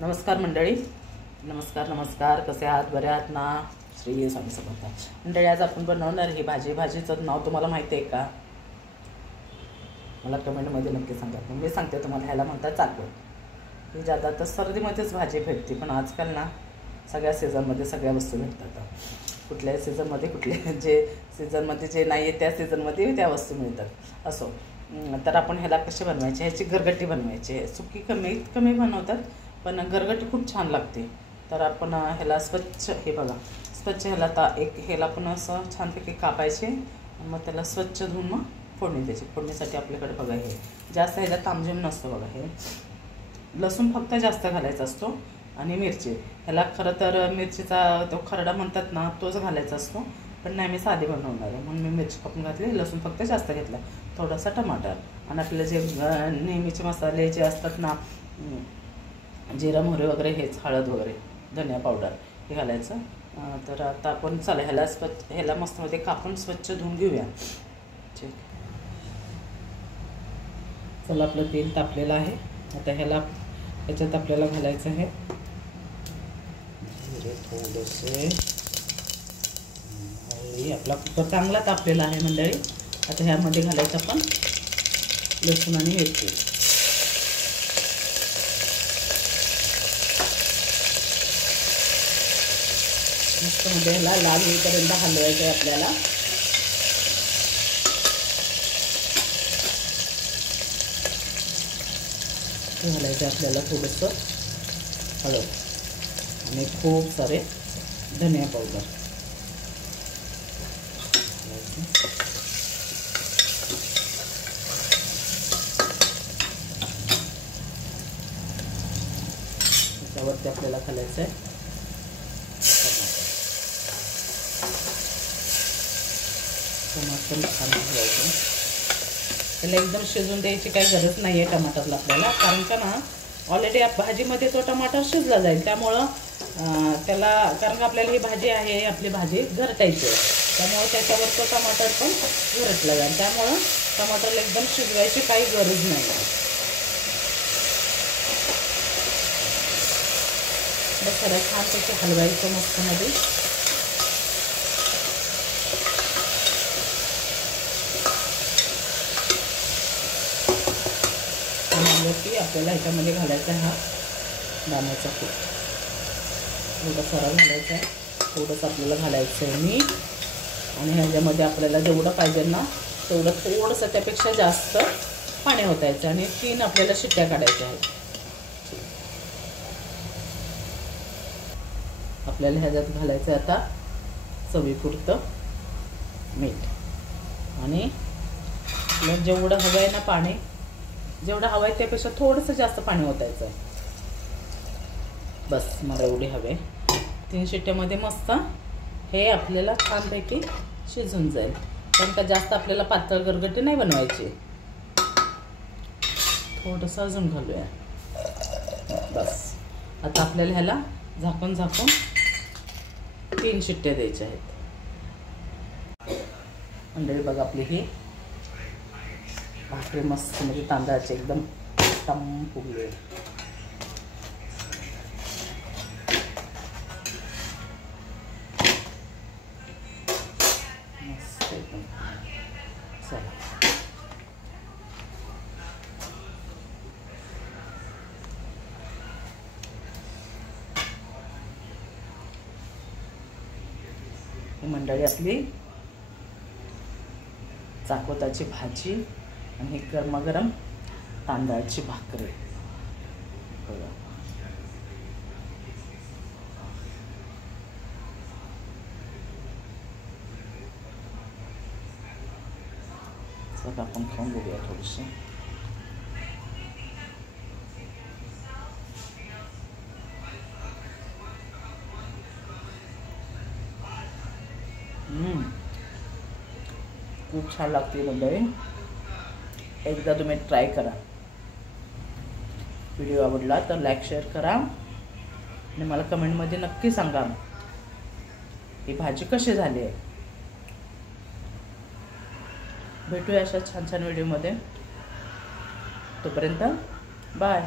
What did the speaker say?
नमस्कार मंडळी, नमस्कार. कसे आहात? बरे आहात ना? श्री स्वामी समर्थ. मंडळी, आज आपण बनवणार ही भाजीचं नाव तुम्हाला माहिती आहे का? मला कमेंटमध्ये नक्की सांगा. मी सांगते तुम्हाला. ह्याला म्हणतात चाकवत. ही ज्यादा तर सर्दीमध्येच भाजी भेटते, पण आजकाल ना सगळ्या सीझनमध्ये सगळ्या वस्तू भेटतात. कुठल्याही सीझनमध्ये जे सीझनमध्ये जे नाही आहे त्या सीझनमध्ये त्या वस्तू मिळतात. असो, तर आपण ह्याला कसे बनवायचे, ह्याची गरगटी बनवायची. सुकी कमी बनवतात, पण गरगटी खूप छान लागते. तर आपण ह्याला स्वच्छ, हे बघा, स्वच्छ ह्याला ह्याला पण असं छानपैकी कापायचे. मग त्याला स्वच्छ धुवून मग फोडणी द्यायची. फोडणीसाठी आपल्याकडे बघा हे जास्त ह्याला तामझाम नसतं. बघा हे लसूण फक्त जास्त घालायचा असतो आणि मिरची. ह्याला खरं तर मिरचीचा तो खरडा म्हणतात ना, तोच घालायचा असतो, पण नाही, मी साधी बनवणार आहे म्हणून मी मिरची कापून घातली. लसूण फक्त जास्त घेतला, थोडासा टमाटर, आणि आपले जे नेहमीचे मसाले जे असतात ना, जिरा मोहरी वगैरे, हेच हळद वगैरे, धनिया पावडर हे घालायचं. तर आता आपण चला ह्याला मस्तमध्ये कापून स्वच्छ धुवून घेऊया. ठीक, चला, आपलं तेल तापलेलं आहे. आता ह्याच्यात आपल्याला घालायचं आहे जिरे थोडेसे. आपला कुकर चांगला तापलेला आहे मंडळी. आता ह्यामध्ये घालायचं आपण लसूण आणि मिरची. मस्त मध्ये ह्याला लाल होईपर्यंत हलवायचं आहे आपल्याला. घालायचं आपल्याला थोडंसं हळद आणि खूप सारे धनिया पावडर. त्याच्यावरती आपल्याला घालायचं आहे टमाटर. छान घालायचं. त्याला एकदम शिजून द्यायची काही गरज नाही आहे टमाटरला आपल्याला, कारण का ना ऑलरेडी भाजीमध्ये तो टमाटर शिजला जाईल. त्यामुळं त्याला, कारण आपल्याला ही भाजी आहे, आपली भाजी घरटायची आहे, त्यामुळं त्याच्यावर तो टमाटर पण घरटला जाईल. त्यामुळं टमाटरला एकदम शिजवायची काही गरज नाही. बस त्याला छानपैकी हलवायचं मस्तमध्ये. की आपल्याला ह्याच्यामध्ये घालायचा आहे हा दाण्याचा कूट. थोडा सारा घालायचा आहे, थोडंसं आपल्याला घालायचं आहे मीठ, आणि ह्याच्यामध्ये आपल्याला जेवढं पाहिजे ना तेवढं, थोडंसं त्यापेक्षा जास्त पाणी ओतायचं, आणि 3 आपल्याला शिट्ट्या काढायच्या आहेत. आपल्याला ह्याच्यात घालायचं आहे आता चवीपुरतं मीठ, आणि आपल्याला जेवढं हवं आहे ना पाणी, जेवढं हवं आहे त्यापेक्षा थोडंसं जास्त पाणी ओतायचं आहे. बस मला एवढे हवे. 3 शिट्ट्यामध्ये मस्त हे आपल्याला छानपैकी शिजून जाईल. कारण का जास्त आपल्याला पातळ गरगटी नाही बनवायची. थोडंसं अजून घालूया. बस आता आपल्याला ह्याला झाकून 3 शिट्ट्या द्यायच्या आहेत. मंडळी बघा, आपली ही भाकरी मस्त म्हणजे तांदळाचे एकदम टम फुगले. मस्त एकदम. चला, ही मंडळी आपली चाकवताची भाजी आणि गरमागरम तांदळाची भाकरी. बघा, चला आपण खाऊन बघूया थोडीशी. खूप छान लागते मंडळी. एकदा तुम्ही ट्राय करा. व्हिडिओ आवडला तर लाईक शेअर करा, आणि मला कमेंटमध्ये नक्की सांगा ही भाजी कशी झाली आहे. भेटूया अशा छान छान व्हिडिओमध्ये. तोपर्यंत बाय.